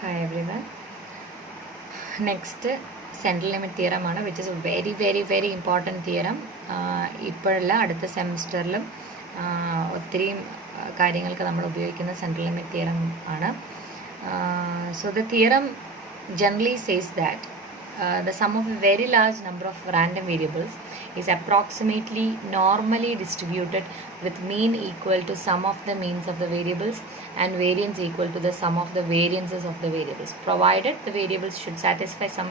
Hi everyone. Next central limit theorem ആണ്, which is a very important theorem. ഇപ്പോഴല്ല, അടുത്ത സെമിസ്റ്ററിലും ഒത്തിരി കാര്യങ്ങൾക്ക് നമ്മൾ ഉപയോഗിക്കുന്ന സെൻട്രൽ ലിമിറ്റ് തിയറം ആണ്. So the theorem generally says that the sum of a very large number of random variables is approximately normally distributed with mean equal to sum of the means of the variables and variance equal to the sum of the variances of the variables, provided the variables should satisfy some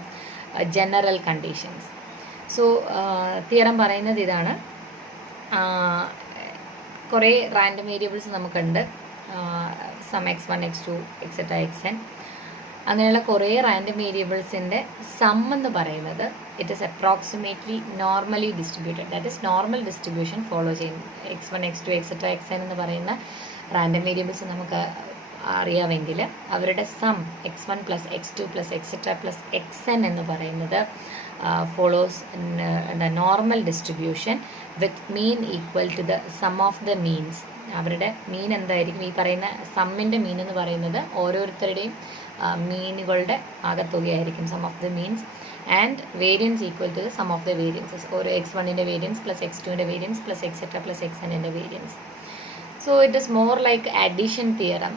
general conditions. So theorem പറയുന്നത് ഇതാണ്. കുറേ random variables നമുക്കുണ്ട്, sum x1 x2 etcetera xn. അങ്ങനെയുള്ള കുറേ random വേരിയബിൾസിൻ്റെ sum എന്ന് പറയുന്നത് it is approximately normally distributed, that is normal distribution follow ചെയ്യും. x1 x2 എക്സെട്ര xn എന്ന് പറയുന്ന റാൻഡം വേരിയബിൾസ് നമുക്ക് അറിയാമെങ്കിൽ അവരുടെ sum x1 plus x2 plus etcetera plus xn എന്ന് പറയുന്നത് follows normal distribution with mean equal to the sum of the means. അവരുടെ mean എന്തായിരിക്കും? ഈ പറയുന്ന സമ്മിൻ്റെ മീൻ എന്ന് പറയുന്നത് ഓരോരുത്തരുടെയും മീനുകളുടെ ആകത്തുകയായിരിക്കും, sum of the means. And variance equal to the sum of the variances, ഓരോ x1ൻ്റെ വേരിയൻസ് പ്ലസ് x2ൻ്റെ വേരിയൻസ് പ്ലസ് എക്സെട്ര പ്ലസ് xnൻ്റെ variance. So it is more like addition theorem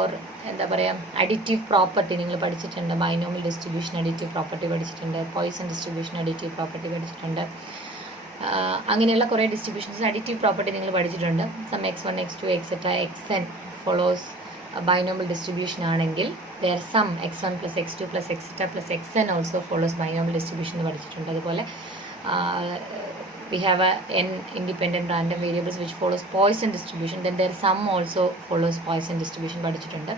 or എന്താ പറയുക, അഡിറ്റീവ് പ്രോപ്പർട്ടി നിങ്ങൾ പഠിച്ചിട്ടുണ്ട്. ബൈനോമിയൽ ഡിസ്ട്രിബ്യൂഷൻ അഡിറ്റീവ് പ്രോപ്പർട്ടി പഠിച്ചിട്ടുണ്ട്, Poisson distribution additive property പഠിച്ചിട്ടുണ്ട്. അങ്ങനെയുള്ള കുറേ ഡിസ്ട്രിബ്യൂഷൻസ് അഡിറ്റീവ് പ്രോപ്പർട്ടി നിങ്ങൾ പഠിച്ചിട്ടുണ്ട്. Sum x1 x2 etcetera xn follows binomial distribution ആണെങ്കിൽ there sum x1 plus x2 plus etcetera plus xn also follows binomial distribution എന്ന് പഠിച്ചിട്ടുണ്ട്. അതുപോലെ we have n independent random variables which follows Poisson distribution, then their sum also follows Poisson distribution പഠിച്ചിട്ടുണ്ട്.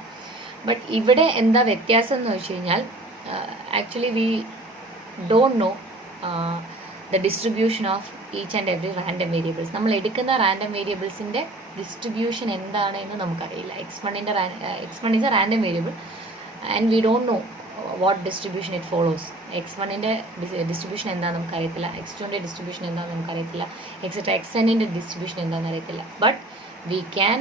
But ഇവിടെ എന്താ വ്യത്യാസം എന്ന് വെച്ച് കഴിഞ്ഞാൽ actually we don't know the distribution of each and every random variables. നമ്മൾ എടുക്കുന്ന റാൻഡം വേരിയബിൾസിൻ്റെ ഡിസ്ട്രിബ്യൂഷൻ എന്താണ് എന്ന് നമുക്കറിയില്ല. x1 is a random variable and we don't know what distribution it follows. x1ൻ്റെ ഡിസ്ട്രിബ്യൂഷൻ എന്താണെന്ന് നമുക്കറിയത്തില്ല, x2ൻ്റെ ഡിസ്ട്രിബ്യൂഷൻ എന്താണെന്ന് നമുക്കറിയത്തില്ല, എക്സെട്ര xnൻ്റെ ഡിസ്ട്രിബ്യൂഷൻ എന്താണെന്ന് അറിയത്തില്ല. But we can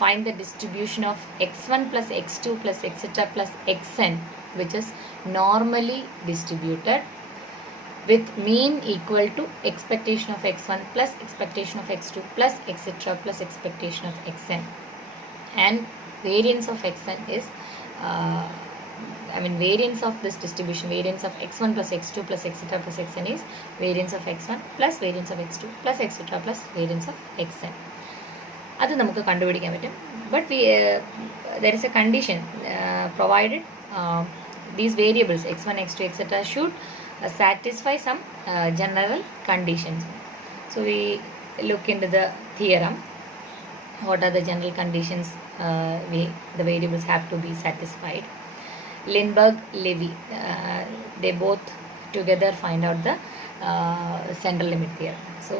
find the distribution of x1 plus x2 plus etc plus xn which is normally distributed with mean equal to expectation of x1 plus expectation of x2 plus etc plus expectation of xn, and variance of xn is variance of this distribution, variance of x1 plus x2 plus etc plus xn is variance of x1 plus variance of x2 plus etc plus variance of xn. അത് നമുക്ക് കണ്ടുപിടിക്കാൻ പറ്റും. But there is A condition provided these variables x1 x2 etc should satisfy some general conditions. So we look into the theorem. What are the general conditions the variables have to be satisfied? Lindbergh, Levy, they both together find out the central limit theorem. So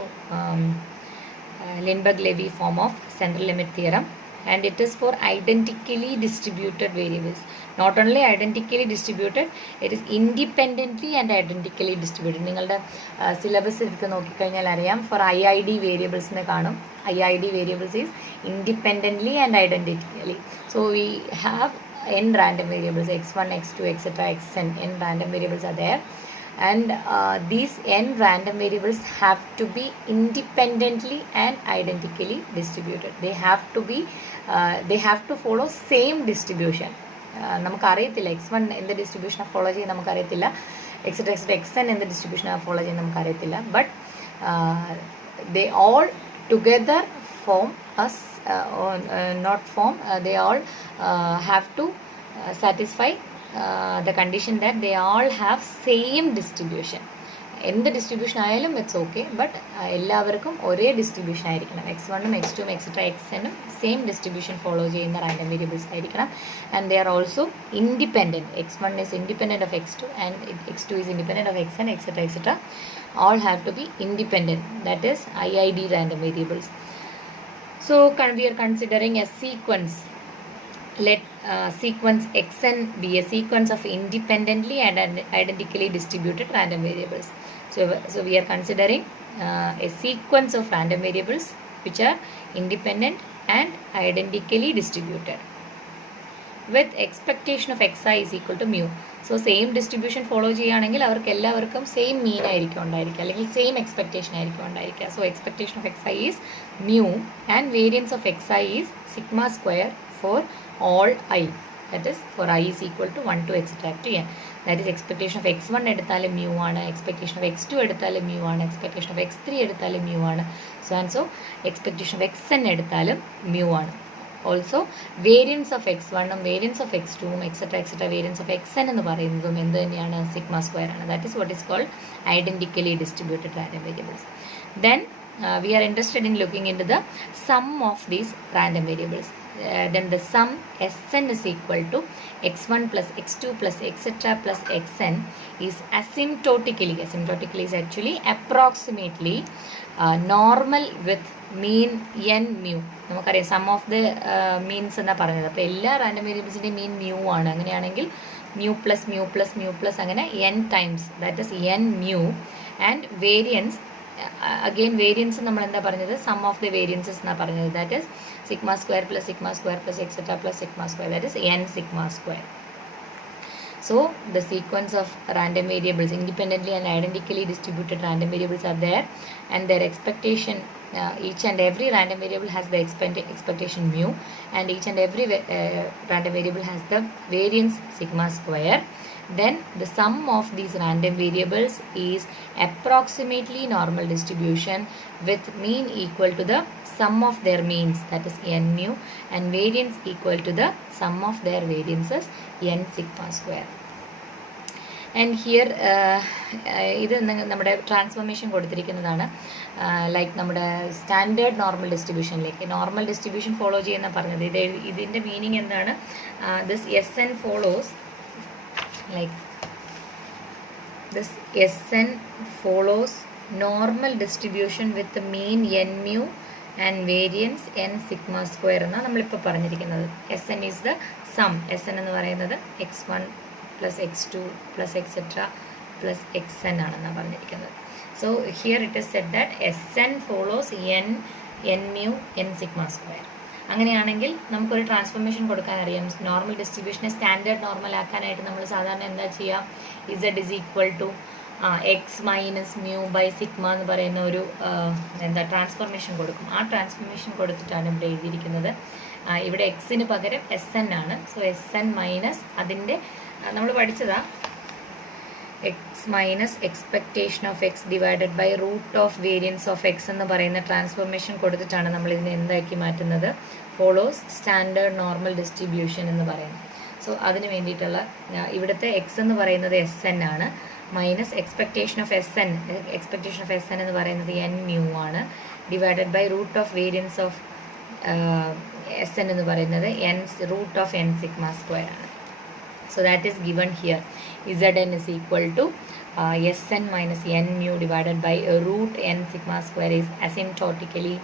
Lindbergh-Levy form of central limit theorem, and it is for identically distributed variables. Not only identically distributed, it is independently and identically distributed. നിങ്ങളുടെ syllabus എടുത്ത് നോക്കിക്കഴിഞ്ഞാൽ അറിയാം, for IID വേരിയബിൾസിനെ കാണും. IID variables is independently and identically. So we have n random variables, x1 x2 etc xn, n random variables are there, and these n random variables have to be independently and identically distributed. They have to follow same distribution. നമുക്കറിയത്തില്ല x1 എന്ത് ഡിസ്ട്രിബ്യൂഷനാണ് follow ചെയ്യുന്നത്, നമുക്കറിയത്തില്ല etcetera xn എന്ത് ഡിസ്ട്രിബ്യൂഷനാണ് follow ചെയ്യുന്നത്, നമുക്കറിയത്തില്ല. But they all together form us not form they all have to satisfy the condition that they all have same distribution. എന്ത് distribution ആയാലും it's okay, but എല്ലാവർക്കും ഒരേ ഡിസ്ട്രിബ്യൂഷൻ ആയിരിക്കണം. x1ഉം x2ഉം എക്സെട്ര xnഉം സെയിം ഡിസ്ട്രിബ്യൂഷൻ ഫോളോ ചെയ്യുന്ന random variables ആയിരിക്കണം. And they are also independent. x1 is independent of x2 and x2 is independent of xn etc etc. all have to be independent. That is IID random variables. So we are considering a sequence. Let sequence xn be a sequence of independently and identically distributed random variables. So we are considering a sequence of random variables which are independent and identically distributed. With expectation of X I is equal to mu. So same distribution follow ചെയ്യുകയാണെങ്കിൽ അവർക്ക് എല്ലാവർക്കും same മീൻ ആയിരിക്കും ഉണ്ടായിരിക്കുക, അല്ലെങ്കിൽ same expectation ആയിരിക്കും ഉണ്ടായിരിക്കുക. So expectation of X I is mu and variance of X I is sigma square for all I. That is for I is equal to 1 to etc. to n. That is expectation of x1 എടുത്താലും mu ആണ്, expectation of x2 എടുത്താലും mu ആണ്, expectation of x3 എടുത്താലും mu ആണ്, so and so expectation of xn എടുത്താലും mu ആണ്. Also variance of x1 ഉം variance of x2 ഉം etc. variance of xn എന്ന് പറയുന്നതും എന്ത് തന്നെയാണ്? സിഗ്മ സ്ക്വയർ ആണ്. That is what is called identically distributed random variables. Then we are interested in looking into the sum of these random variables. Then the sum Sn is equal to x1 plus x2 plus etc. plus xn is asymptotically is actually approximately normal with mean n mu. നമുക്കറിയാം some of the means എന്നാണ് പറഞ്ഞത്. അപ്പോൾ എല്ലാ random വേരിയബിൾസിൻ്റെയും മീൻ mu ആണ്. അങ്ങനെയാണെങ്കിൽ mu plus അങ്ങനെ n times, that is n mu. And variance again variance നമ്മൾ എന്താ പറഞ്ഞത്? സം ഓഫ് ദ വേരിയൻസസ് എന്നാണ് പറഞ്ഞത്. That is sigma square plus etc. plus sigma square, that is n sigma square. So the sequence of random variables, independently and identically distributed random variables are there, and their expectation, each and every random variable has the expectation mu, and each and every random variable has the variance sigma square. Then the sum of these random variables is approximately normal distribution with mean equal to the sum of their means, that is n mu, and variance equal to the sum of their variances, n sigma square. And here ഇത് നമ്മുടെ transformation കൊടുത്തിരിക്കുന്നതാണ്. Like നമ്മുടെ standard normal ഡിസ്ട്രിബ്യൂഷനിലേക്ക് normal distribution follow ചെയ്യുന്ന പറഞ്ഞത്. ഇതിൻ്റെ meaning എന്താണ്? This Sn follows like this Sn follows normal distribution with the mean n mu and variance n sigma square എന്നാണ് നമ്മളിപ്പോൾ പറഞ്ഞിരിക്കുന്നത്. Sn is the sum. Sn എന്ന് പറയുന്നത് x1 plus x2 plus etc. plus xn ആണെന്നാണ് പറഞ്ഞിരിക്കുന്നത്. So here it is said that Sn follows n mu n sigma square. അങ്ങനെയാണെങ്കിൽ നമുക്കൊരു transformation കൊടുക്കാൻ അറിയാം. നോർമൽ ഡിസ്ട്രിബ്യൂഷനെ സ്റ്റാൻഡേർഡ് നോർമൽ ആക്കാനായിട്ട് നമ്മൾ സാധാരണ എന്താ ചെയ്യുക? Z is equal to X minus mu by sigma എന്ന് പറയുന്ന ഒരു ട്രാൻസ്ഫോർമേഷൻ കൊടുക്കും. ആ ട്രാൻസ്ഫോർമേഷൻ കൊടുത്തിട്ടാണ് ഇവിടെ എഴുതിയിരിക്കുന്നത്. ഇവിടെ എക്സിന് പകരം Sn ആണ്. സോ Sn മൈനസ് അതിൻ്റെ നമ്മൾ പഠിച്ചതാ x minus expectation of x divided by root of variance of x എന്ന് പറയുന്ന ട്രാൻസ്ഫോർമേഷൻ കൊടുത്തിട്ടാണ് നമ്മൾ ഇതിനെ എന്താക്കി മാറ്റുന്നത്? ഫോളോസ് സ്റ്റാൻഡേർഡ് നോർമൽ ഡിസ്ട്രിബ്യൂഷൻ എന്ന് പറയുന്നത്. സോ അതിന് വേണ്ടിയിട്ടുള്ള ഇവിടുത്തെ എക്സ് എന്ന് പറയുന്നത് Sn ആണ്, മൈനസ് എക്സ്പെക്ടേഷൻ ഓഫ് Sn എന്ന് പറയുന്നത് n മ്യൂ ആണ്, divided by root of variance of Sn എന്ന് പറയുന്നത് root of n sigma square ആണ്. So that is given here. Zn is equal to Sn minus n mu divided by root n sigma square is asymptotically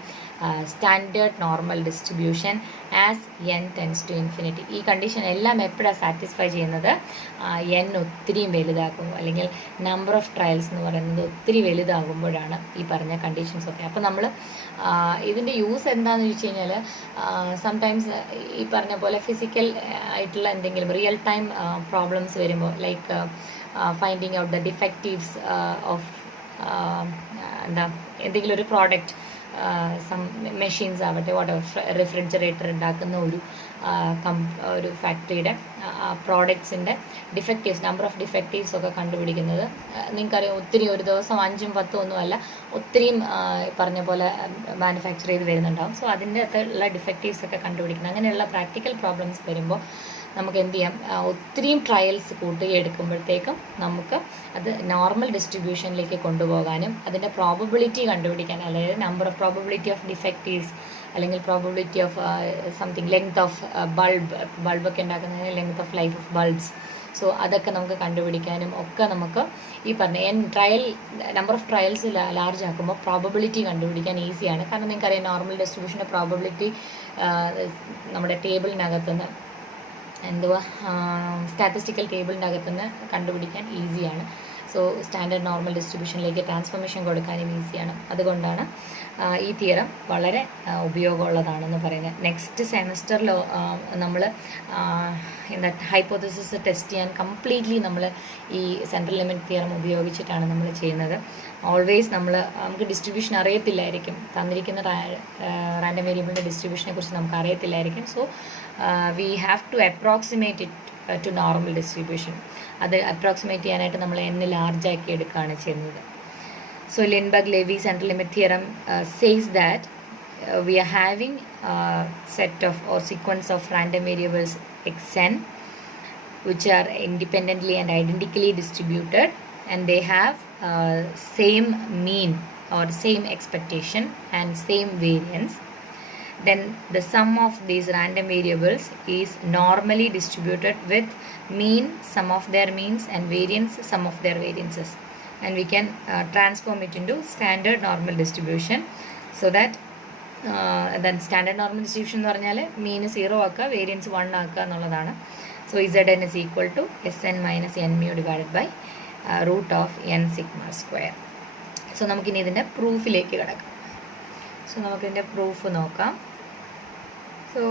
standard normal distribution as n tends to infinity. ഈ condition എല്ലാം എപ്പോഴാണ് satisfy ചെയ്യുന്നത്? n ഒത്തിരിയും വലുതാകുമ്പോൾ, അല്ലെങ്കിൽ number of trials എന്ന് പറയുന്നത് ഒത്തിരി വലുതാകുമ്പോഴാണ് ഈ പറഞ്ഞ കണ്ടീഷൻസ് ഒക്കെ. അപ്പോൾ നമ്മൾ ഇതിൻ്റെ യൂസ് എന്താണെന്ന് ചോദിച്ചു കഴിഞ്ഞാൽ, സംടൈംസ് ഈ പറഞ്ഞ പോലെ ഫിസിക്കൽ ആയിട്ടുള്ള എന്തെങ്കിലും റിയൽ ടൈം പ്രോബ്ലംസ് വരുമ്പോൾ, like finding out the defectives of എന്തെങ്കിലും ഒരു പ്രോഡക്റ്റ്, സം മെഷീൻസ് ആവട്ടെ, റെഫ്രിജറേറ്റർ ഉണ്ടാക്കുന്ന ഒരു ഫാക്ടറിയുടെ പ്രോഡക്ട്സിൻ്റെ ഡിഫക്റ്റീവ്സ്, നമ്പർ ഓഫ് ഡിഫക്റ്റീവ്സ് ഒക്കെ കണ്ടുപിടിക്കുന്നത് നിങ്ങൾക്കറിയാം. ഒത്തിരി ഒരു ദിവസം 5ഉം 10ഉം ഒന്നുമല്ല, ഒത്തിരിയും പറഞ്ഞ പോലെ മാനുഫാക്ചർ ചെയ്ത് വരുന്നുണ്ടാകും. സോ അതിൻ്റെ അകത്തുള്ള ഡിഫക്റ്റീവ്സ് ഒക്കെ കണ്ടുപിടിക്കുന്നത്, അങ്ങനെയുള്ള പ്രാക്ടിക്കൽ പ്രോബ്ലംസ് വരുമ്പോൾ നമുക്ക് എന്ത് ചെയ്യാം? ഒത്തിരിയും ട്രയൽസ് കൂട്ടിയെടുക്കുമ്പോഴത്തേക്കും നമുക്ക് അത് നോർമൽ ഡിസ്ട്രിബ്യൂഷനിലേക്ക് കൊണ്ടുപോകാനും അതിൻ്റെ പ്രോബബിലിറ്റി കണ്ടുപിടിക്കാൻ, അതായത് number of probability of defectives, അല്ലെങ്കിൽ probability of something, length of ബൾബൊക്കെ ഉണ്ടാക്കുന്നതിന് length of life of bulbs, so അതൊക്കെ നമുക്ക് കണ്ടുപിടിക്കാനും ഒക്കെ നമുക്ക് ഈ പറഞ്ഞ നമ്പർ ഓഫ് ട്രയൽസ് ലാർജ് ആക്കുമ്പോൾ പ്രോബബിലിറ്റി കണ്ടുപിടിക്കാൻ ഈസിയാണ്. കാരണം നിങ്ങൾക്കറിയാം നോർമൽ ഡിസ്ട്രിബ്യൂഷൻ്റെ പ്രോബബിലിറ്റി നമ്മുടെ ടേബിളിനകത്തുനിന്ന് സ്റ്റാറ്റിസ്റ്റിക്കൽ ടേബിളിൻ്റെ അകത്തുനിന്ന് കണ്ടുപിടിക്കാൻ ഈസിയാണ്. സോ സ്റ്റാൻഡേർഡ് നോർമൽ ഡിസ്ട്രിബ്യൂഷനിലേക്ക് ട്രാൻസ്ഫോർമേഷൻ കൊടുക്കാനും ഈസിയാണ്. അതുകൊണ്ടാണ് ഈ തിയറം വളരെ ഉപയോഗമുള്ളതാണെന്ന് പറയുന്നത്. നെക്സ്റ്റ് സെമസ്റ്ററിൽ നമ്മൾ എന്താ ഹൈപ്പോത്തസിസ് ടെസ്റ്റ് ചെയ്യാൻ കംപ്ലീറ്റ്ലി നമ്മൾ ഈ സെൻട്രൽ ലിമിറ്റ് തിയറം ഉപയോഗിച്ചിട്ടാണ് നമ്മൾ ചെയ്യുന്നത്. ഓൾവേസ് നമുക്ക് ഡിസ്ട്രിബ്യൂഷൻ അറിയത്തില്ലായിരിക്കും, തന്നിരിക്കുന്ന റാൻഡം വേരിയബിളിൻ്റെ ഡിസ്ട്രിബ്യൂഷനെ കുറിച്ച് നമുക്ക് അറിയത്തില്ലായിരിക്കും. So we have to approximate it to normal distribution. അത് അപ്രോക്സിമേറ്റ് ചെയ്യാനായിട്ട് നമ്മൾ n ലാർജാക്കി എടുക്കുകയാണ് ചെയ്യുന്നത്. So Lindbergh-Levy central limit theorem says that we are having a set of or sequence of random variables xn which are independently and identically distributed, and they have same mean or same expectation and same variance. Then the sum of these random variables is normally distributed with mean sum of their means and variance sum of their variances, and we can transform it into standard normal distribution, so that then standard normal distribution എന്ന് പറഞ്ഞാൽ മീൻ 0 ആക്കുക, variance 1 ആക്കുക എന്നുള്ളതാണ്. So Zn is equal to Sn minus n mu divided by root of n sigma square. So നമുക്കിനി ഇതിൻ്റെ പ്രൂഫിലേക്ക് കിടക്കാം. So നമുക്കിതിൻ്റെ proof നോക്കാം. So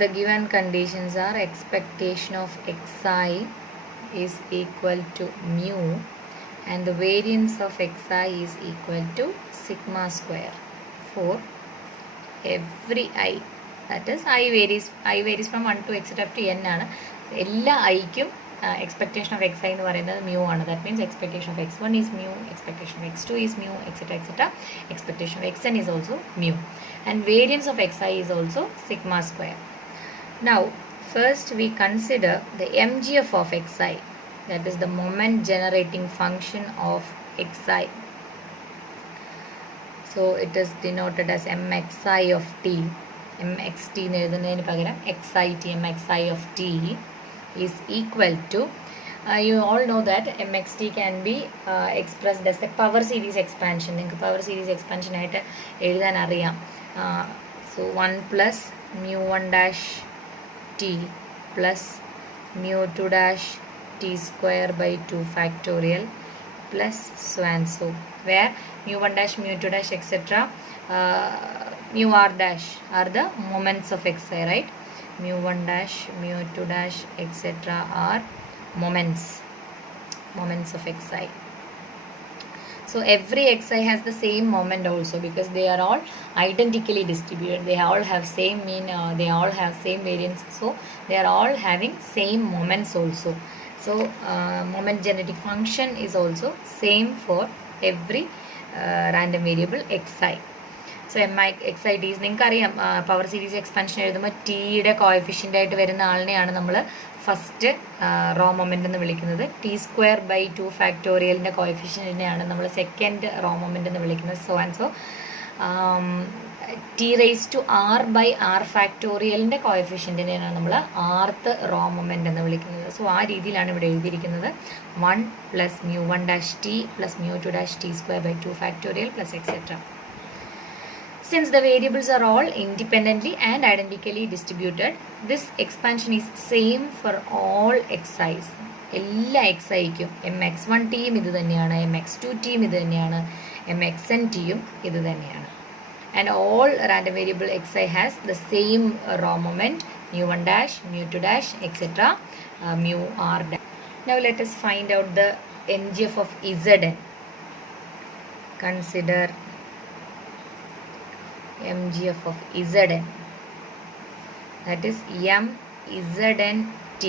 the given conditions are expectation of xi is equal to mu and the variance of xi is equal to sigma square for every I. That is I varies from 1 to etc up to n ആണ്. എല്ലാ ഐക്കും expectation of xi എന്ന് പറയുന്നത് mu ആണ്. That means expectation of x1 is mu, expectation of x2 is mu, etc etc. Expectation of xn is also mu, and variance of xi is also sigma square. Now first we consider the mgf of xi, that is the moment generating function of xi. So it is denoted as mxi of t. mxt എന്ന് എഴുതുന്നതിന് പകരം xit mxi of t is equal to you all know that mxt can be expressed as a power series expansion. നിങ്ങൾക്ക് power series expansion ആയിട്ട് എഴുതാൻ അറിയാം. So 1 plus mu 1 dash t plus mu 2 dash t square by 2 factorial plus so and so, where mu 1 dash mu 2 dash etc mu r dash are the moments of xi, right? Mu 1 dash mu 2 dash etc are moments of xi. So every xi has the same moment also, because they are all identically distributed. They all have same mean, they all have same variance, so they are all having same moments also. So moment generating function is also same for every random variable xi. So xit is നിങ്ങൾക്കറിയാം power series expansion എഴുതുമ്പോൾ ടിയുടെ coefficient ആയിട്ട് വരുന്ന ആളിനെയാണ് നമ്മൾ first row moment എന്ന് വിളിക്കുന്നത്. T square by 2 ഫാക്ടോറിയലിൻ്റെ കോഎഫിഷ്യൻറ്റിനെയാണ് നമ്മൾ സെക്കൻഡ് റോ മൊമെൻ്റ് എന്ന് വിളിക്കുന്നത്. So and so t raise to r by r ഫാക്ടോറിയലിൻ്റെ കോഎഫിഷ്യൻറ്റിനെയാണ് നമ്മൾ ആർത്ത് റോ മൊമെൻ്റ് എന്ന് വിളിക്കുന്നത്. സോ ആ രീതിയിലാണ് ഇവിടെ എഴുതിയിരിക്കുന്നത്. 1 plus mu 1 dash t plus mu 2 dash t square by 2 factorial plus etc. Since the variables are all independently and identically distributed, this expansion is same for all xi's. എല്ലാ xiക്കും mx1 tയും ഇത് തന്നെയാണ്, mx2 tയും ഇത് തന്നെയാണ്, mxn tയും ഇത് തന്നെയാണ്. And all random variable xi has the same raw moment, mu 1 dash, mu 2 dash, etc. Mu r dash. Now let us find out the mgf of Zn. Consider mgf of Zn, that is m Zn(t).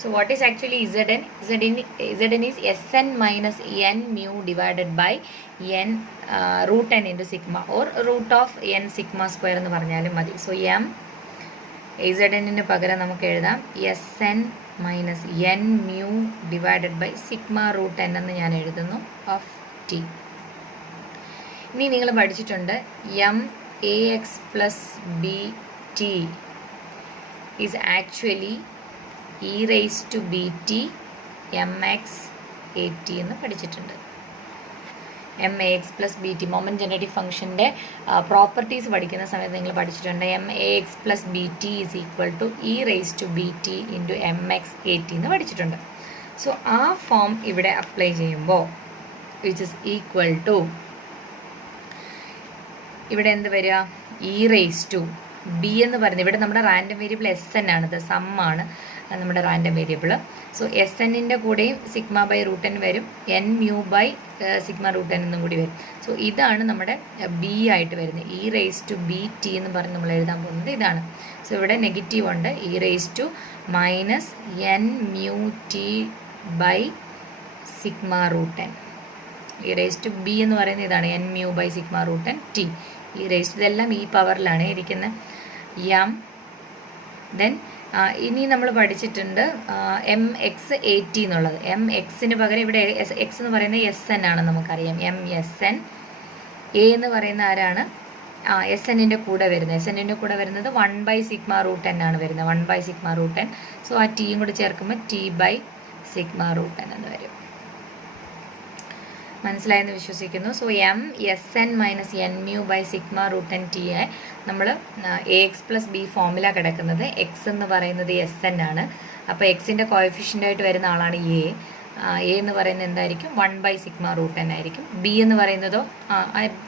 So what is actually Zn? Zn is Sn minus n mu divided by n root n into sigma, or root of n sigma square എന്ന് പറഞ്ഞാലും മതി. So m Zn പകരം നമുക്ക് എഴുതാം Sn minus n mu divided by sigma root n എന്ന് ഞാൻ എഴുതുന്നു of t. ഇനി നിങ്ങൾ പഠിച്ചിട്ടുണ്ട് m ax plus bt is actually e raised to bt mx at എന്ന് പഠിച്ചിട്ടുണ്ട്. M a x plus b t moment generative ഫംഗ്ഷൻ്റെ properties പഠിക്കുന്ന സമയത്ത് നിങ്ങൾ പഠിച്ചിട്ടുണ്ട് M a x plus b t is equal to e raise to b t into M x a t എന്ന് പഠിച്ചിട്ടുണ്ട്. So ആ ഫോം ഇവിടെ അപ്ലൈ ചെയ്യുമ്പോൾ വിച്ച് ഇസ് ഈക്വൽ ടു, ഇവിടെ എന്ത് വരിക, ഇ റേസ് ടു ബി എന്ന് പറയുന്നത്, ഇവിടെ നമ്മുടെ റാൻഡം വേരിയബിൾ എസ് എൻ ആണ്, ഇത് സമ്മാണ് നമ്മുടെ റാൻഡം വേരിയബിൾ. സോ എസ് എന്നിൻ്റെ കൂടെയും സിഗ്മ ബൈ റൂട്ട് എൻ വരും, n mu by sigma root n എന്നും കൂടി വരും. സോ ഇതാണ് നമ്മുടെ ബി ആയിട്ട് വരുന്നത്. E raise to b t എന്ന് പറഞ്ഞ് നമ്മൾ എഴുതാൻ പോകുന്നത് ഇതാണ്. സോ ഇവിടെ നെഗറ്റീവ് ഉണ്ട്, e raise to minus n mu t by sigma root n. E raise to b എന്ന് പറയുന്നത് ഇതാണ്, n mu by sigma root n t. E raise to ഇതെല്ലാം ഈ പവറിലാണ് ഇരിക്കുന്നത്. എം ദെൻ ഇനി നമ്മൾ പഠിച്ചിട്ടുണ്ട് എം എക്സ് എ ടി എന്നുള്ളത്. എം എക്സിന് പകരം ഇവിടെ എക്സ് എന്ന് പറയുന്നത് എസ് എൻ ആണ് നമുക്കറിയാം. M s N. എ എന്ന് പറയുന്ന ആരാണ്, എസ് എന്നിൻ്റെ കൂടെ വരുന്നത്, എസ് എന്നിൻ്റെ കൂടെ വരുന്നത് 1 ബൈ സിഗ്മ റൂട്ട് എൻ ആണ് വരുന്നത്, 1 by sigma root n. So ആ ടിയും കൂടി ചേർക്കുമ്പോൾ t by sigma root n എന്ന് വരും. മനസ്സിലായെന്ന് വിശ്വസിക്കുന്നു. So m s n minus n mu by sigma root n t ആയി നമ്മൾ എ എക്സ് പ്ലസ് ബി ഫോമിലാണ് കിടക്കുന്നത്. എക്സ് എന്ന് പറയുന്നത് എസ് എൻ ആണ്. അപ്പോൾ എക്സിൻ്റെ കോഎഫിഷ്യൻ്റായിട്ട് വരുന്ന ആളാണ് എ. എ എന്ന് പറയുന്നത് എന്തായിരിക്കും, 1 ബൈ സിഗ്മ റൂട്ട് എൻ ആയിരിക്കും. ബി എന്ന് പറയുന്നതോ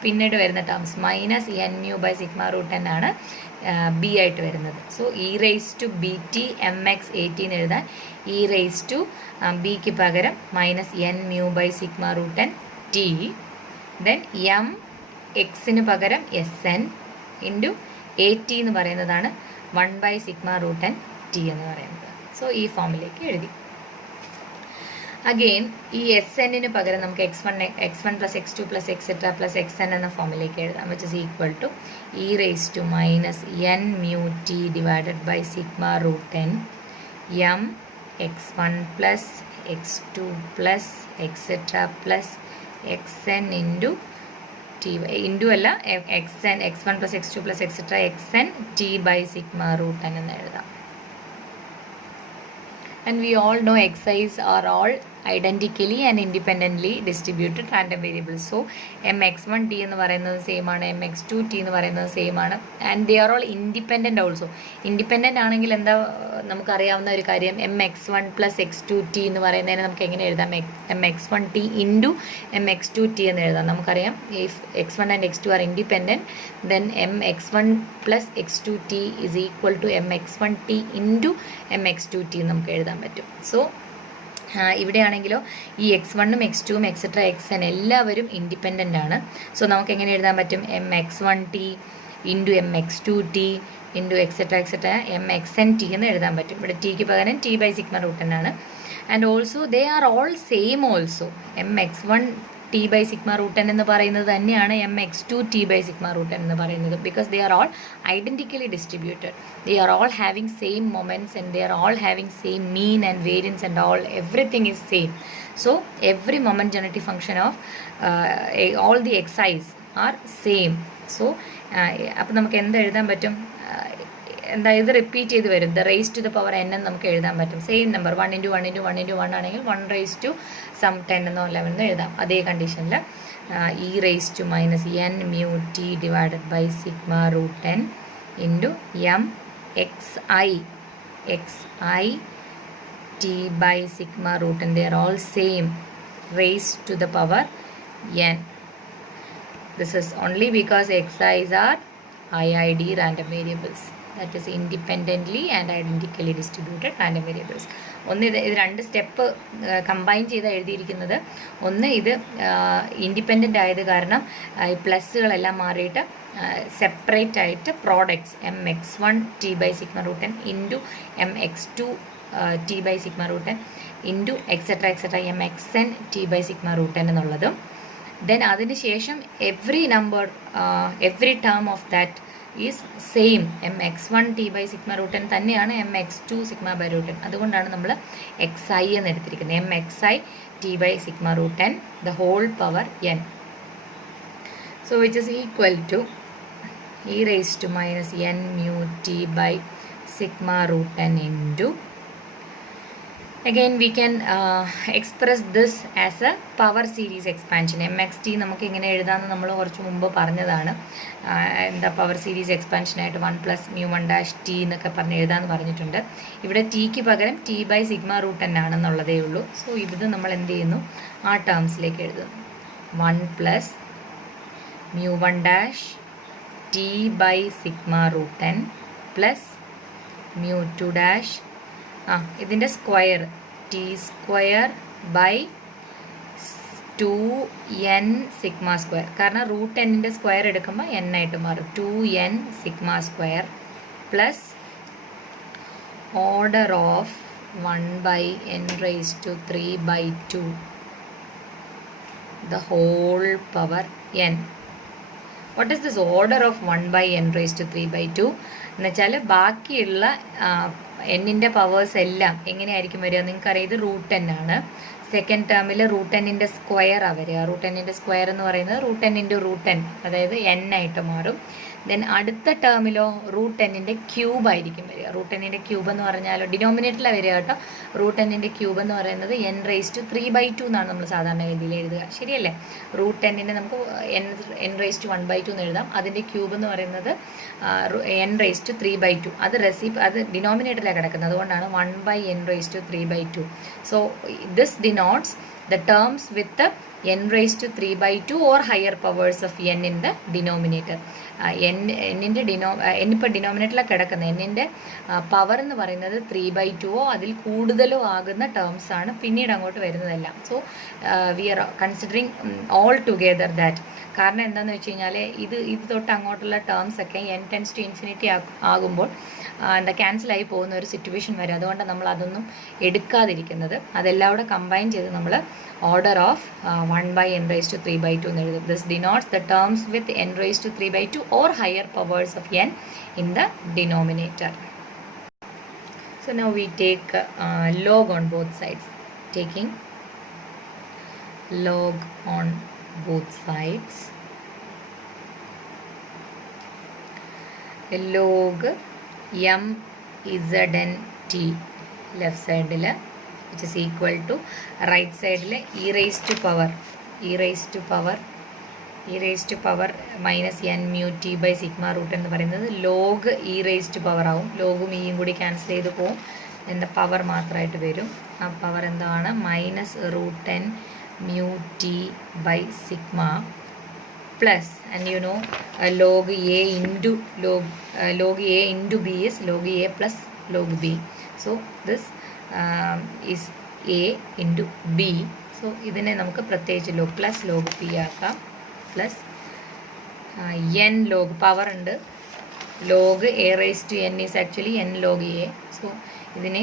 പിന്നീട് വരുന്ന terms minus n mu by sigma root n ആണ് ബി ആയിട്ട് വരുന്നത്. So e raise to b t m x a t എന്ന് എഴുതാൻ ഇ റേസ് ടു ബിക്ക് പകരം minus n mu by sigma root n t. Then m എക്സിന് പകരം s n into a t എന്ന് പറയുന്നതാണ് 1 by sigma root n t എന്ന് പറയുന്നത്. സോ ഈ ഫോമിലേക്ക് എഴുതി. അഗെയിൻ ഈ എസ് എന്നിന് പകരം നമുക്ക് x one plus x two plus etcetera plus x n എന്ന ഫോമിലേക്ക് എഴുതാം, which is equal to e raise to minus n mu t divided by sigma root n m x one plus x two plus etcetera plus x n into t into അല്ല x n x one plus x two plus etcetera x n t by sigma root n എന്ന് എഴുതാം. And we all know xi's are all identically and independently distributed random variables. So mx1t എന്ന് പറയുന്നത് same ആണ്, mx2t എന്ന് പറയുന്നത് same ആണ്, and they are all independent also. Independent ആണെങ്കിൽ എന്താ നമുക്കറിയാവുന്ന ഒരു കാര്യം, mx1 പ്ലസ് x2t എന്ന് പറയുന്നതിന് നമുക്ക് എങ്ങനെ എഴുതാം, mx1t ഇൻറ്റു mx2t എന്ന് എഴുതാം. നമുക്കറിയാം if x1 and x2 are independent then mx1 plus x2t is equal to mx1t into mx2t നമുക്ക് എഴുതാൻ പറ്റും. സോ ഇവിടെയാണെങ്കിലോ ഈ എക്സ് വണ്ണും എക്സ് ടുവും എക്സെട്ര എക്സ് എൻ എല്ലാവരും ഇൻഡിപെൻഡൻ്റ് ആണ്. സോ നമുക്ക് എങ്ങനെ എഴുതാൻ പറ്റും, m x one t into M x two t into etcetera m x n t എന്ന് എഴുതാൻ പറ്റും. ഇവിടെ ടിക്ക് പകരം t by sigma root n ആണ്. And also they are all same also. M x one t by sigma root n എന്ന് പറയുന്നത് തന്നെയാണ് m x two t by sigma root n എന്ന് പറയുന്നത്, because they are all identically distributed. They are all having same moments and they are all having same mean and variance and all, everything is same. So every moment genetic function of all the xi's are same. So അപ്പോൾ നമുക്ക് എന്താ എഴുതാൻ പറ്റും, എന്താ ഇത് repeat ചെയ്ത് വരും, the raise to the power n എന്ന് നമുക്ക് എഴുതാൻ പറ്റും. Same number 1 into 1 into 1 into 1 ആണെങ്കിൽ 1 റേസ് ടു സം 10 എന്നോ 11 എന്ന് എഴുതാം. അതേ കണ്ടീഷനിൽ e raise to minus n mu t divided by sigma root n into m xi t by sigma root and they are all same raised to the power n. This is only because xi's are IID random variables, that is independently and identically distributed random variables. ഒന്ന് ഇത് രണ്ട് step combine ചെയ്ത് എഴുതിയിരിക്കുന്നത്, ഒന്ന് ഇത് independent ആയത് കാരണം ഈ പ്ലസ്സുകളെല്ലാം മാറിയിട്ട് സെപ്പറേറ്റ് ആയിട്ട് products m x one t by sigma root n into M x two t by sigma root n into etcetera m x n t by sigma root n എന്നുള്ളതും, ദെൻ അതിന് ശേഷം every number every term of that is same. M x one t by sigma root n തന്നെയാണ് m x two sigma by root n. അതുകൊണ്ടാണ് നമ്മൾ x i എന്ന് എടുത്തിരിക്കുന്നത്, m x i T by sigma root n the whole power n. So which is equal to e raised to minus n mu t by sigma root n into Again we can express this as a power series expansion. mxt നമുക്ക് ഇങ്ങനെ എഴുതാമെന്ന് നമ്മൾ കുറച്ച് മുമ്പ് പറഞ്ഞതാണ്. എന്താ power series expansion ആയിട്ട് 1 plus μ1 എന്നൊക്കെ പറഞ്ഞ് എഴുതാമെന്ന് പറഞ്ഞിട്ടുണ്ട്. ഇവിടെ ടിക്ക് പകരം T/σ√n ആണെന്നുള്ളതേ ഉള്ളൂ. സോ ഇത് നമ്മൾ എന്ത് ചെയ്യുന്നു, ആ ടേംസിലേക്ക് എഴുതുന്നു. 1 പ്ലസ് μ1 T/σ√n പ്ലസ് μ2 ഇതിൻ്റെ സ്ക്വയർ T²/2n σ². കാരണം √n സ്ക്വയർ എടുക്കുമ്പോൾ n ആയിട്ട് മാറും. 2n σ² plus order of 1/n⁻³ the whole power n. What is this order of 1/n⁻³ എന്ന് വെച്ചാൽ ബാക്കിയുള്ള എന്നിൻ്റെ പവേഴ്സ് എല്ലാം എങ്ങനെയായിരിക്കും വരിക നിങ്ങൾക്കറിയാം. ഇത് √n ആണ്. സെക്കൻഡ് ടേമിൽ √n സ്ക്വയറാണ് വരിക. √n സ്ക്വയർ എന്ന് പറയുന്നത് √n അതായത് n ആയിട്ട് മാറും. ദെൻ അടുത്ത ടേമിലോ √n ക്യൂബ് ആയിരിക്കും വരിക. √n ക്യൂബ് എന്ന് പറഞ്ഞാൽ ഡിനോമിനേറ്ററിലാണ് വരിക കേട്ടോ. √n ക്യൂബ് എന്ന് പറയുന്നത് n⁻³ എന്നാണ് നമ്മൾ സാധാരണ രീതിയിൽ എഴുതുക, ശരിയല്ലേ? √n നമുക്ക് n⁻² എന്ന് എഴുതാം. അതിൻ്റെ ക്യൂബ് എന്ന് പറയുന്നത് n⁻³². അത് ഡിനോമിനേറ്ററിലാണ് കിടക്കുന്നത്. അതുകൊണ്ടാണ് 1/n⁻³². So this denotes the terms with the n⁻³ or higher powers of n in the denominator. എന്നിൻ്റെ എന്നിപ്പോൾ ഡിനോമിനേറ്ററിലാണ് കിടക്കുന്നത്. എന്നിൻ്റെ പവർ എന്ന് പറയുന്നത് 3/2 അതിൽ കൂടുതലോ ആകുന്ന ടേംസ് ആണ് പിന്നീട് അങ്ങോട്ട് വരുന്നതെല്ലാം. So we are considering all together that. കാരണം എന്താണെന്ന് വെച്ച് കഴിഞ്ഞാൽ ഇത് തൊട്ട് അങ്ങോട്ടുള്ള ടേംസ് ഒക്കെ n∞ ആകുമ്പോൾ ക്യാൻസലായി പോകുന്ന ഒരു സിറ്റുവേഷൻ വരും. അതുകൊണ്ടാണ് നമ്മൾ അതൊന്നും എടുക്കാതിരിക്കുന്നത്. അതെല്ലാം കൂടെ കമ്പൈൻ ചെയ്ത് നമ്മൾ order of 1/n⁻³ എന്ന് എഴുതും. This denotes the terms with n⁻³ or higher powers of n in the denominator. So now we take log on both sides. Taking log on both sides. Log m(z)n(t) left side which is equal to right side e raised to power minus n mu t by sigma root എന്ന് പറയുന്നത് log e raised to power ആവും. ലോഗും ഇയും കൂടി cancel ചെയ്ത് പോവും. എന്താ power മാത്രമായിട്ട് വരും. ആ പവർ എന്താണ് -√n mu t by sigma plus, and you know log a into b is log a plus log b. So this is a into b. So ഇതിനെ നമുക്ക് പ്രത്യേകിച്ച് പ്ലസ് ലോഗ് പി ആക്കാം. Plus n log power ഉണ്ട്. Log a⁻n is actually n log a. So ഇതിനെ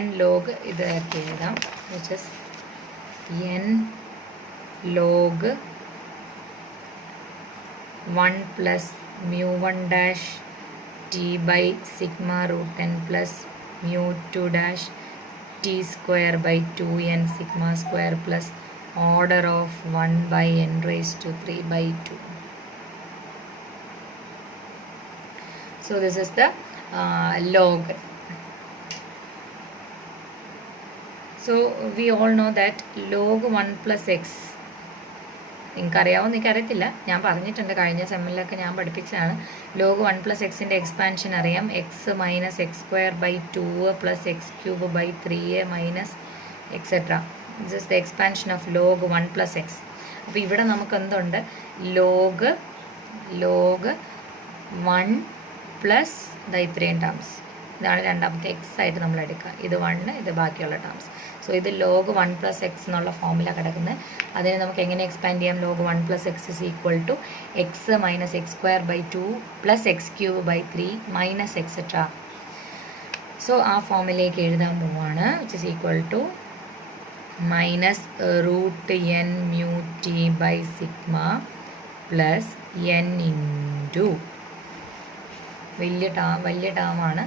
n log ഇത് എഴുതാം, which is n log 1 plus μ1 t by sigma √n plus μ2 t²/2n sigma² plus order of 1/n⁻³². So this is the log. So we all know that log 1 plus x, നിങ്ങൾക്കറിയാവോ എനിക്കറിയത്തില്ല, ഞാൻ പറഞ്ഞിട്ടുണ്ട് കഴിഞ്ഞ സെമ്മിലൊക്കെ ഞാൻ പഠിപ്പിച്ചതാണ്. Log 1 plus എക്സിൻ്റെ expansion അറിയാം. X minus x²/2 plus x³/3 minus etcetera. This is the expansion of log 1 plus X. അപ്പോൾ ഇവിടെ നമുക്ക് എന്തുണ്ട്, ലോഗ് 1 പ്ലസ് ഇത്രയും ടേംസ്. ഇതാണ് രണ്ടാമത്തെ എക്സ് ആയിട്ട് നമ്മൾ എടുക്കുക. ഇത് 1, ഇത് ബാക്കിയുള്ള ടേംസ്. സോ ഇത് ലോഗ് 1 പ്ലസ് എക്സ് എന്നുള്ള ഫോമിലാണ് കിടക്കുന്നത്. അതിനെ നമുക്ക് എങ്ങനെ എക്സ്പാൻഡ് ചെയ്യാം? Log 1 plus x is equal to x minus x²/2 plus x³/3 minus etcetera. So ആ ഫോമിലേക്ക് എഴുതാൻ പോവാണ്, which is equal to -√n mu t by sigma plus n into വലിയ ടേമാണ്,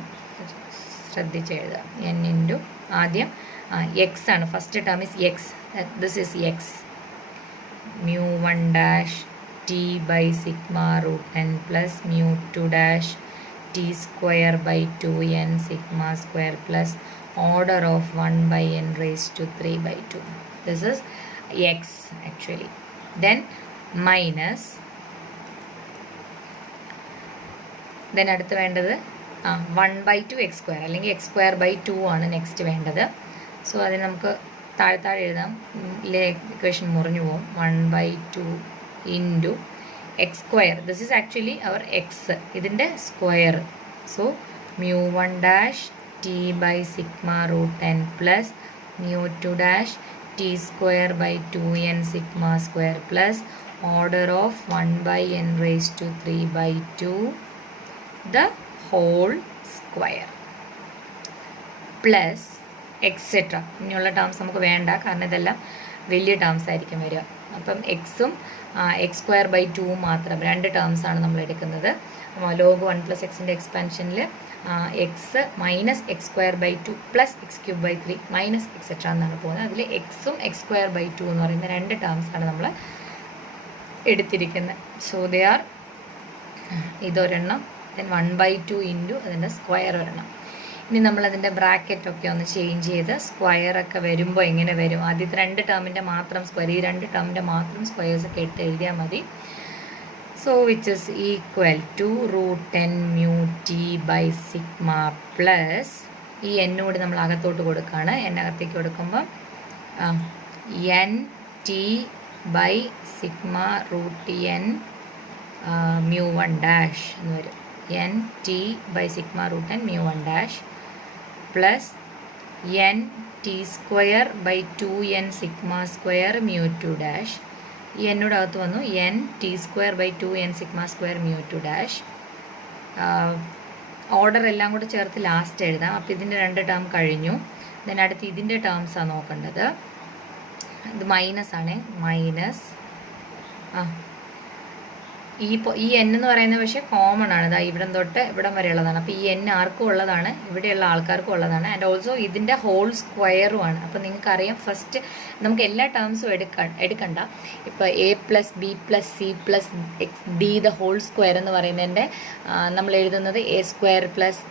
ശ്രദ്ധിച്ച് എഴുതാം. n ഇൻറ്റു ആദ്യം എക്സ് ആണ്. First term is x. This is x μ1 t by sigma √n plus μ2 t²/2n sigma² plus order of 1 by n raised to 3 by 2. This is x actually. Then minus, then അടുത്ത് വേണ്ടത് 1 by 2 x square അല്ലെങ്കിൽ x square by 2 ആണ് next വേണ്ടത്. So അതിന് നമുക്ക് താഴെ എഴുതാം. Equation മുറിഞ്ഞു പോകും. 1 by 2 into x square. This is actually our x, ഇതിൻ്റെ square. So mu1 dash t by sigma root n plus mu2 dash t square by 2n sigma square plus order of 1 by n raised to 3 by 2 the whole square plus etc. ഇനിയുള്ള terms നമുക്ക് വേണ്ട, കാരണം ഇതെല്ലാം വലിയ terms ആയിരിക്കും വരിക. അപ്പം എക്സും എക്സ് സ്ക്വയർ ബൈ 2 മാത്രം, 2 ടേംസ് ആണ് നമ്മൾ എടുക്കുന്നത്. ലോഗ് 1 പ്ലസ് എക്സിൻ്റെ എക്സ്പാൻഷനിൽ x minus x square by 2 plus x cube by 3 minus etcetera എന്നാണ് പോകുന്നത്. അതിൽ എക്സും എക്സ് സ്ക്വയർ ബൈ 2 എന്ന് പറയുന്ന 2 ടേംസ് ആണ് നമ്മൾ എടുത്തിരിക്കുന്നത്. സോ ദേ ആർ ഇതൊരെണ്ണം, ദെൻ 1 by 2 ഇൻറ്റു അതിൻ്റെ സ്ക്വയർ ഒരെണ്ണം. ഇനി നമ്മളതിൻ്റെ ബ്രാക്കറ്റൊക്കെ ഒന്ന് ചേഞ്ച് ചെയ്ത് സ്ക്വയറൊക്കെ വരുമ്പോൾ എങ്ങനെ വരും? ആദ്യത്തെ 2 ടേമിൻ്റെ മാത്രം സ്ക്വയർ, ഈ 2 ടേമിൻ്റെ മാത്രം സ്ക്വയേഴ്സൊക്കെ ഇട്ട് എഴുതിയാൽ മതി. So which is equal to √10 mu t by sigma plus ഈ എന്നോട് നമ്മൾ അകത്തോട്ട് കൊടുക്കുകയാണ്. എന്നകത്തേക്ക് കൊടുക്കുമ്പം n t by sigma √n mu1 dash എന്ന് വരും. N t by sigma √n mu1 dash plus n t square by 2n sigma square mu2 dash. ഈ എന്നോട് അകത്ത് വന്നു n t square by 2n sigma square mu2 dash. Order എല്ലാം കൂടെ ചേർത്ത് last എഴുതാം. അപ്പോൾ ഇതിൻ്റെ 2 ടേം കഴിഞ്ഞു. ദെൻ അടുത്ത് ഇതിൻ്റെ ടേംസാണ് നോക്കേണ്ടത്. ഇത് മൈനസ് ആണ്, മൈനസ് ഈ എൻ എന്ന് പറയുന്നത് പക്ഷേ കോമൺ ആണ്. ഇതാ ഇവിടം തൊട്ട് ഇവിടം വരെ ഉള്ളതാണ്. അപ്പോൾ ഈ എൻ ആർക്കും ഉള്ളതാണ്, ഇവിടെയുള്ള ആൾക്കാർക്കും ഉള്ളതാണ്. ആൻഡ് ഓൾസോ ഇതിൻ്റെ ഹോൾ സ്ക്വയറുമാണ്. അപ്പോൾ നിങ്ങൾക്കറിയാം, ഫസ്റ്റ് നമുക്ക് എല്ലാ ടേംസും എടുക്കണ്ട. ഇപ്പോൾ a plus b plus c plus d the whole square എന്ന് പറയുന്നതിൻ്റെ നമ്മൾ എഴുതുന്നത് a square plus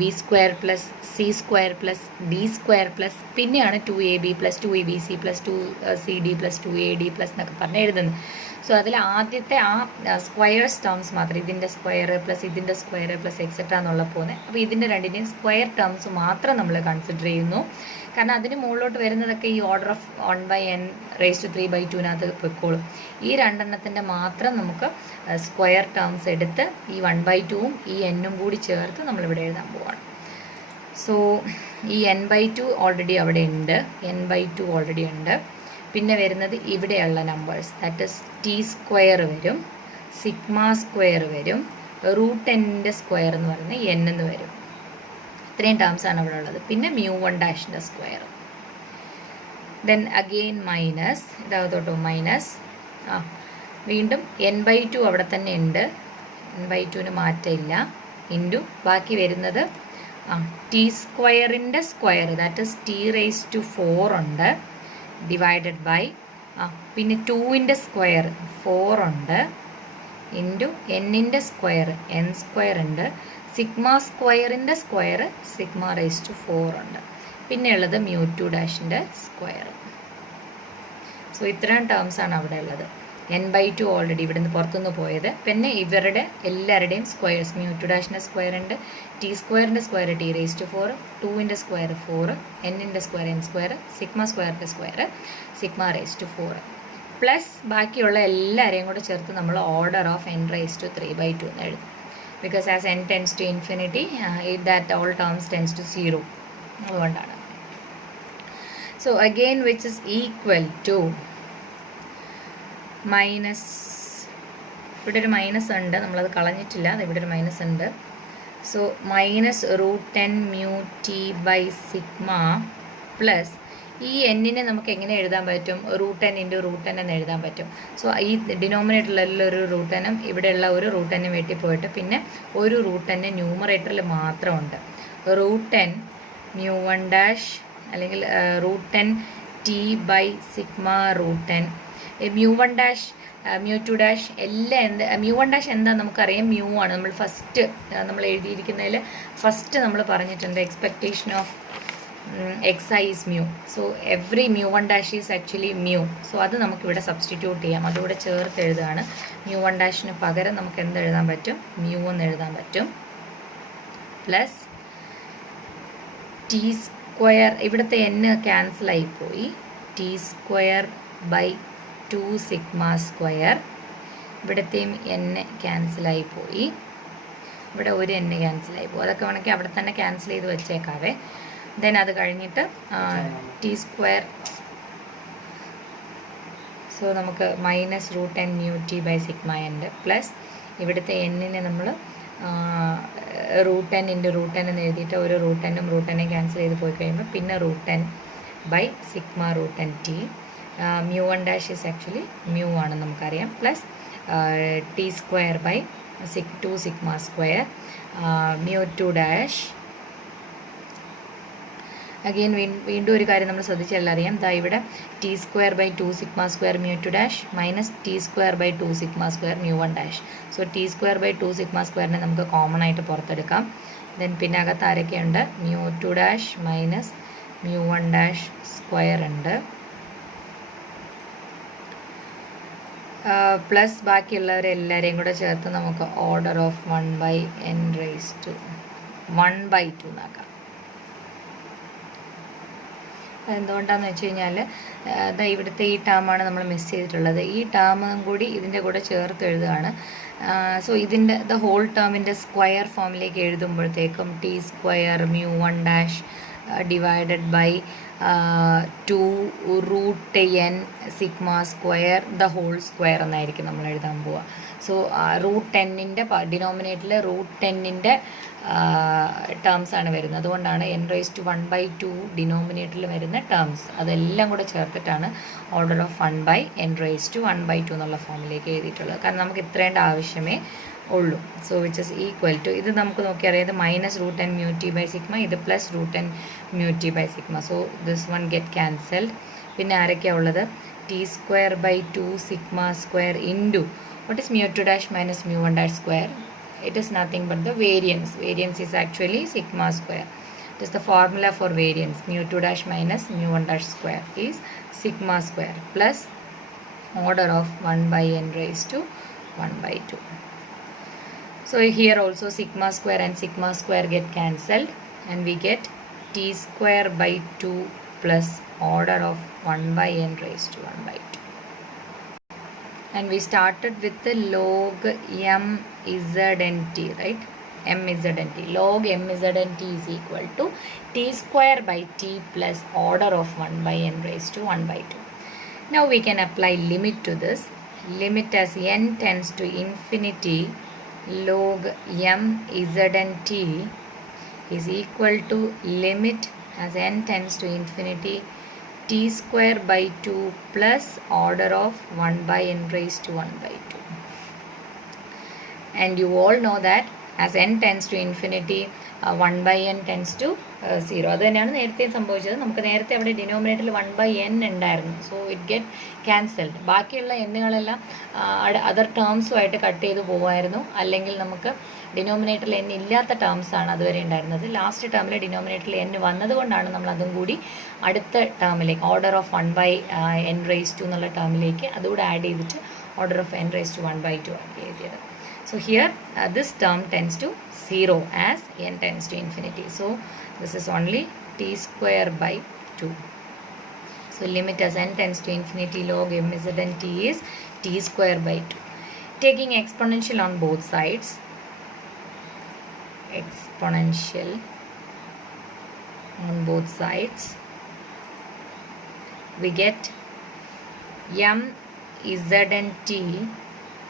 b square plus c square plus d square plus പിന്നെയാണ് 2ab plus 2abc plus 2cd plus 2ad plus എന്നൊക്കെ പറഞ്ഞ് എഴുതുന്നത്. സോ അതിൽ ആദ്യത്തെ സ്ക്വയേഴ്സ് ടേംസ് മാത്രം, ഇതിൻ്റെ സ്ക്വയർ പ്ലസ് ഇതിൻ്റെ സ്ക്വയർ പ്ലസ് എക്സെട്ര എന്നുള്ള പോകുന്നത്. അപ്പോൾ ഇതിൻ്റെ 2ൻ്റെയും സ്ക്വയർ ടേംസ് മാത്രം നമ്മൾ കൺസിഡർ ചെയ്യുന്നു. കാരണം അതിന് മുകളിലോട്ട് വരുന്നതൊക്കെ ഈ order of 1 by n raised to 3 by 2 പൊയ്ക്കോളും. ഈ 2 മാത്രം നമുക്ക് സ്ക്വയർ ടേംസ് എടുത്ത് ഈ 1 by 2 ഈ എന്നും കൂടി ചേർത്ത് നമ്മളിവിടെ എഴുതാൻ പോവാണ്. സോ ഈ n by 2 ഓൾറെഡി അവിടെ ഉണ്ട്, n by 2 ഓൾറെഡി ഉണ്ട്. പിന്നെ വരുന്നത് ഇവിടെയുള്ള numbers, that is T square വരും, സിഗ്മ സ്ക്വയർ വരും, √n സ്ക്വയർ എന്ന് പറയുന്നത് n എന്ന് വരും. ഇത്രയും ടേംസാണ് അവിടെ ഉള്ളത്. പിന്നെ mu1 ഡാഷിൻ്റെ സ്ക്വയർ. ദെൻ അഗെയിൻ മൈനസ്, ഇതാകത്തോട്ടോ മൈനസ്, വീണ്ടും n by 2 അവിടെ തന്നെ ഉണ്ട്, n by 2 മാറ്റമില്ല, ഇൻറ്റു ബാക്കി വരുന്നത് ടി സ്ക്വയറിൻ്റെ square, that is t raise to 4 ഉണ്ട്, ഡിവൈഡഡ് ബൈ പിന്നെ 2ൻ്റെ സ്ക്വയർ 4 ഉണ്ട്, ഇൻറ്റു എന്നിൻ്റെ സ്ക്വയർ n സ്ക്വയർ ഉണ്ട്, സിഗ്മ സ്ക്വയറിൻ്റെ സ്ക്വയർ സിഗ്മ റേസ് ടു 4 ഉണ്ട്, പിന്നെയുള്ളത് mu2 ഡാഷിൻ്റെ സ്ക്വയർ. സോ ഇത്രയും ടേംസാണ് അവിടെ ഉള്ളത്. n by 2 ഓൾറെഡി ഇവിടുന്ന് പുറത്തുനിന്ന് പോയത്. പിന്നെ ഇവരുടെ എല്ലാവരുടെയും സ്ക്വയേഴ്സ്, mu2 ഡാഷിൻ്റെ സ്ക്വയർ ഉണ്ട്, ടി സ്ക്വയറിൻ്റെ സ്ക്വയർ ടി റേസ് ടു 4, 2ൻ്റെ സ്ക്വയർ 4, എന്നിൻ്റെ സ്ക്വയർ n സ്ക്വയർ, സിഗ്മ സ്ക്വയറിൻ്റെ square sigma raise to 4 plus ബാക്കിയുള്ള എല്ലാവരെയും കൂടെ ചേർത്ത് നമ്മൾ order of n raise to 3 by 2 എന്ന് എഴുതും. Because as n tends to infinity that all terms tends to 0, അതുകൊണ്ടാണ്. So again which is equal to minus, ഇവിടെ ഒരു മൈനസ് ഉണ്ട്, നമ്മളത് കളഞ്ഞിട്ടില്ല, അത് ഇവിടെ ഒരു മൈനസ് ഉണ്ട്. So minus √10 mu t by sigma plus ഈ എന്നിനെ നമുക്ക് എങ്ങനെ എഴുതാൻ പറ്റും? √10 ഇൻറ്റു √10 എന്ന് എഴുതാൻ പറ്റും. സോ ഈ ഡിനോമിനേറ്ററിലുള്ള ഒരു √10ഉം ഇവിടെയുള്ള ഒരു √10ഉം വെട്ടിപ്പോയിട്ട് പിന്നെ ഒരു √10 ന്യൂമറേറ്ററിൽ മാത്രമുണ്ട്. √10 mu1 ഡാഷ് അല്ലെങ്കിൽ √10 t by sigma √10, mu1 dash mu2 dash എല്ലാം mu1 ഡാഷ് എന്താ നമുക്കറിയാം, mu ആണ്. നമ്മൾ ഫസ്റ്റ് നമ്മൾ എഴുതിയിരിക്കുന്നതിൽ ഫസ്റ്റ് നമ്മൾ പറഞ്ഞിട്ടുണ്ട് expectation of xi is mu. So every mu1 dash is actually mu. So അത് നമുക്കിവിടെ സബ്സ്റ്റിറ്റ്യൂട്ട് ചെയ്യാം. അതുകൂടെ ചേർത്ത് എഴുതുകയാണ്. mu1 ഡാഷിന് പകരം നമുക്ക് എന്ത് എഴുതാൻ പറ്റും? mu എന്ന് എഴുതാൻ പറ്റും. പ്ലസ് ടി സ്ക്വയർ, ഇവിടുത്തെ n ക്യാൻസൽ ആയിപ്പോയി. T square by 2 sigma square, ഇവിടത്തെയും n ക്യാൻസൽ ആയിപ്പോയി. ഇവിടെ ഒരു n ക്യാൻസൽ ആയിപ്പോയി. അതൊക്കെ വേണമെങ്കിൽ അവിടെ തന്നെ ക്യാൻസൽ ചെയ്ത് വെച്ചേക്കാവേ. ദെൻ അത് കഴിഞ്ഞിട്ട് ടി സ്ക്വയർ, സോ നമുക്ക് minus √n mu t by sigma n plus ഇവിടുത്തെ എന്നിനെ നമ്മൾ √n ഇൻറ്റു √n എന്ന് എഴുതിയിട്ട് ഒരു √n-ഉം √n-യും ക്യാൻസൽ ചെയ്ത് പോയി കഴിയുമ്പോൾ പിന്നെ √n ബൈ സിഗ്മ √n ടി. mu1 dash is actually mu ആണെന്ന് നമുക്കറിയാം. Plus t square by 2 sigma square mu2 dash. Again വീണ്ടും ഒരു കാര്യം നമ്മൾ ശ്രദ്ധിച്ചാൽ അറിയാം, ദാ ഇവിടെ t square by 2 sigma square mu2 dash minus t square by 2 sigma square mu1 dash. So t square by 2 sigma സ്ക്വയറിനെ നമുക്ക് കോമൺ ആയിട്ട് പുറത്തെടുക്കാം. ദെൻ പിന്നെ അകത്ത് ആരൊക്കെയുണ്ട്? mu2 dash minus mu1 dash square ഉണ്ട്. പ്ലസ് ബാക്കിയുള്ളവരെല്ലാവരെയും കൂടെ ചേർത്ത് നമുക്ക് order of 1/n raise to 1/2 എന്നാക്കാം. എന്തുകൊണ്ടാണെന്ന് വെച്ച് കഴിഞ്ഞാൽ ഇവിടുത്തെ ഈ ടേമാണ് നമ്മൾ മിസ് ചെയ്തിട്ടുള്ളത്. ഈ ടേമും കൂടി ഇതിൻ്റെ കൂടെ ചേർത്ത് എഴുതുകയാണ്. സോ ഇതിൻ്റെ ദ ഹോൾ ടേമിൻ്റെ സ്ക്വയർ ഫോമിലേക്ക് എഴുതുമ്പോഴത്തേക്കും t square mu1 dash divided by 2√n sigma square the whole square എന്നായിരിക്കും നമ്മൾ എഴുതാൻ പോവുക. സോ √10-ൻ്റെ ഡിനോമിനേറ്ററിൽ √10-ൻ്റെ ടേംസ് ആണ് വരുന്നത്. അതുകൊണ്ടാണ് n റേസ് ടു 1/2 ഡിനോമിനേറ്ററിൽ വരുന്ന ടേംസ് അതെല്ലാം കൂടെ ചേർത്തിട്ടാണ് order of 1/n raise to 1/2 എന്നുള്ള ഫോമിലേക്ക് എഴുതിയിട്ടുള്ളത്. കാരണം നമുക്ക് ഇത്രേണ്ട ആവശ്യമേ ഉള്ളൂ. So which is equal to, ഇത് നമുക്ക് നോക്കി അറിയാം, ഇത് minus √n mu t by sigma, ഇത് plus √n mu t by sigma. So this one get cancelled. പിന്നെ ആരൊക്കെയാണ് ഉള്ളത്? T square by 2 sigma square into what is mu2 dash minus mu1 dash square? It is nothing but the variance. Variance is actually sigma square. It is the formula for variance. mu2 dash minus mu1 dash square is sigma square plus order of 1/n raised to 1/2. So here also sigma square and sigma square get cancelled and we get t square by 2 plus order of 1/n raised to 1/2. And we started with the log mZnt, right? mZnt. Log mZnt is equal to t square by t plus order of 1/n raised to 1/2. Now we can apply limit to this. Limit as n tends to infinity, log mZnt is equal to limit as n tends to infinity t square by 2 plus order of 1/n raised to 1/2. And you all know that as n tends to infinity 1/n tends to 0. അത് തന്നെയാണ് നേരത്തെ സംഭവിച്ചത്. നമുക്ക് നേരത്തെ അവിടെ ഡിനോമിനേറ്ററിൽ 1/n ഉണ്ടായിരുന്നു. So it get cancelled. ബാക്കിയുള്ള എന്നുകളെല്ലാം അതർ ടേംസുമായിട്ട് കട്ട് ചെയ്ത് പോകുമായിരുന്നു. അല്ലെങ്കിൽ നമുക്ക് ഡിനോമിനേറ്ററിൽ n ഇല്ലാത്ത ടേംസാണ് അതുവരെ ഉണ്ടായിരുന്നത്. ലാസ്റ്റ് ടേമിൽ ഡിനോമിനേറ്ററിൽ n വന്നതുകൊണ്ടാണ് നമ്മൾ അതും കൂടി അടുത്ത ടേമിലേക്ക് order of 1/n raise to എന്നുള്ള ടേമിലേക്ക് അതുകൂടെ ആഡ് ചെയ്തിട്ട് order of n raise to 1/2 ആക്കി എഴുതിയത്. So here this term tends to 0 as n tends to infinity. So this is only t square by 2. So limit as n tends to infinity log mZnt is t square by 2. Taking exponential on both sides, exponential on both sides, we get mZnt,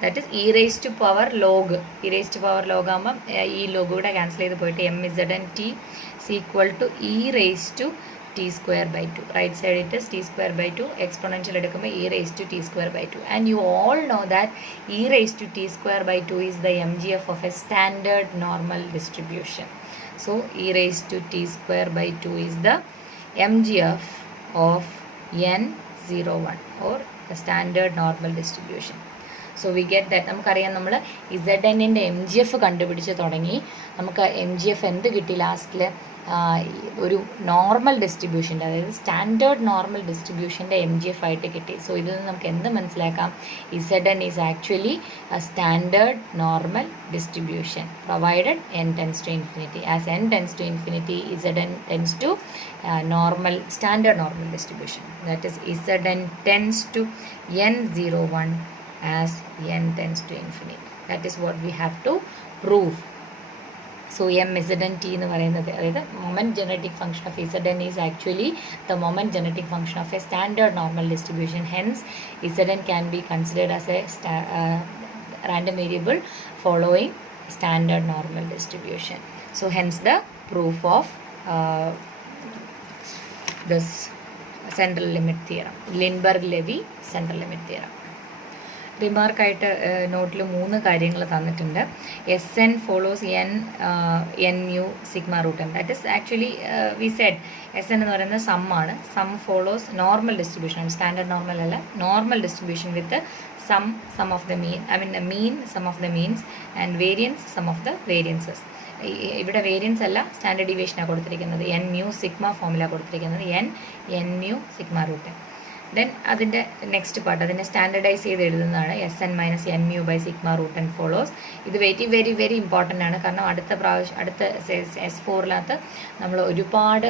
that is e raised to power log. e raised to power log ആകുമ്പം ഈ log കൂടെ cancel ചെയ്ത് പോയിട്ട് mZnt is equal to e raised to t square by 2. Right side it is t square by 2. Exponential എടുക്കുമ്പോൾ e raised to t square by 2. And you all know that e raised to t square by 2 is the mgf of a standard normal distribution. So e raised to t square by 2 is the mgf of n01 or the standard normal distribution. So we get that. നമുക്കറിയാം നമ്മൾ Z എന്നിൻ്റെ M G F കണ്ടുപിടിച്ച് തുടങ്ങി. നമുക്ക് M G F എന്ത് കിട്ടി ലാസ്റ്റിൽ? ഒരു നോർമൽ ഡിസ്ട്രിബ്യൂഷൻ്റെ, അതായത് സ്റ്റാൻഡേർഡ് നോർമൽ ഡിസ്ട്രിബ്യൂഷൻ്റെ MGF ആയിട്ട് കിട്ടി. സോ ഇതിൽ നിന്ന് നമുക്ക് എന്ത് മനസ്സിലാക്കാം? Zn is actually a standard normal distribution provided n tends to infinity. As n tends to infinity, Zn tends to standard normal distribution. That is, Zn tends to n01 as n tends to infinity. That is what we have to prove. So MZn T എന്ന് പറയുന്നത്, അതായത് moment genetic function of Zn is actually the moment genetic function of a standard normal distribution. Hence, Zn can be considered as a random variable following standard normal distribution. So hence the proof of this central limit theorem, Lindbergh-Levy central limit theorem. റിമാർക്കായിട്ട് നോട്ടിൽ 3 കാര്യങ്ങൾ തന്നിട്ടുണ്ട്. Sn follows n mu sigma root n. That is actually we said Sn എന്ന് പറയുന്നത് sum ആണ്. Sum follows normal distribution, standard normal അല്ല, normal distribution with sum of the mean, I mean mean sum of the means and variance sum of the variances. ഇവിടെ variance അല്ല, standard ഡീവിയേഷനാണ് കൊടുത്തിരിക്കുന്നത്. n mu sigma ഫോമിലാണ് കൊടുത്തിരിക്കുന്നത്, n mu sigma root n. Then അതിൻ്റെ next part, അതിനെ standardise ചെയ്ത് എഴുതുന്നതാണ് Sn minus n mu by sigma root n follows. ഇത് വെരി വെരി വെരി ഇമ്പോർട്ടൻ്റ് ആണ്. കാരണം അടുത്ത S4-നകത്ത് നമ്മൾ ഒരുപാട്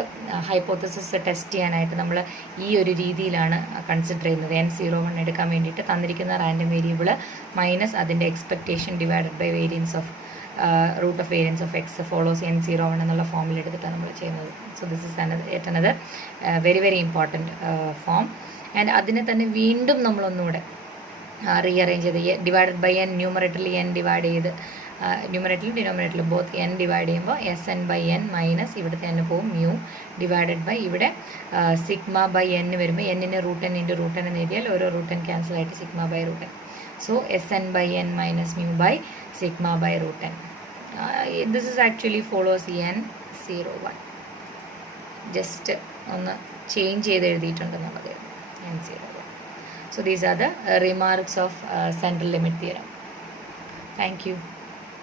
ഹൈപ്പോത്തസിസ് ടെസ്റ്റ് ചെയ്യാനായിട്ട് നമ്മൾ ഈ ഒരു രീതിയിലാണ് കൺസിഡർ ചെയ്യുന്നത്. N01 എടുക്കാൻ വേണ്ടിയിട്ട് തന്നിരിക്കുന്ന റാൻഡം വേരിയബിൾ മൈനസ് അതിൻ്റെ expectation divided by variance of root of variance of x follows N01 എന്നുള്ള ഫോമിൽ എടുത്തിട്ടാണ് നമ്മൾ ചെയ്യുന്നത്. So this is another very very important form. And അതിനെ തന്നെ വീണ്ടും നമ്മളൊന്നുകൂടെ റീഅറേഞ്ച് ചെയ്ത് ഡിവൈഡഡ് ബൈ n, ന്യൂമറേറ്ററിൽ n ഡിവൈഡ് ചെയ്ത്, ന്യൂമറേറ്ററിലും ഡിനോമിനേറ്ററിലും ബോത്ത് n ഡിവൈഡ് ചെയ്യുമ്പോൾ Sn ബൈ n മൈനസ് ഇവിടുത്തെ n പോവും മ്യൂ ഡിവൈഡഡ് ബൈ ഇവിടെ സിഗ്മ ബൈ n വരുമ്പോൾ എന്നിന് root n into root n എന്ന് എഴുതിയാൽ ഓരോ റൂട്ട് n ക്യാൻസൽ ആയിട്ട് sigma by root n. So Sn by n minus mu by sigma by root n. This is actually follows N01. Just ഒന്ന് change ചെയ്ത് എഴുതിയിട്ടുണ്ടെന്നുള്ളത് N01. So these are the remarks of central limit theorem. Thank you.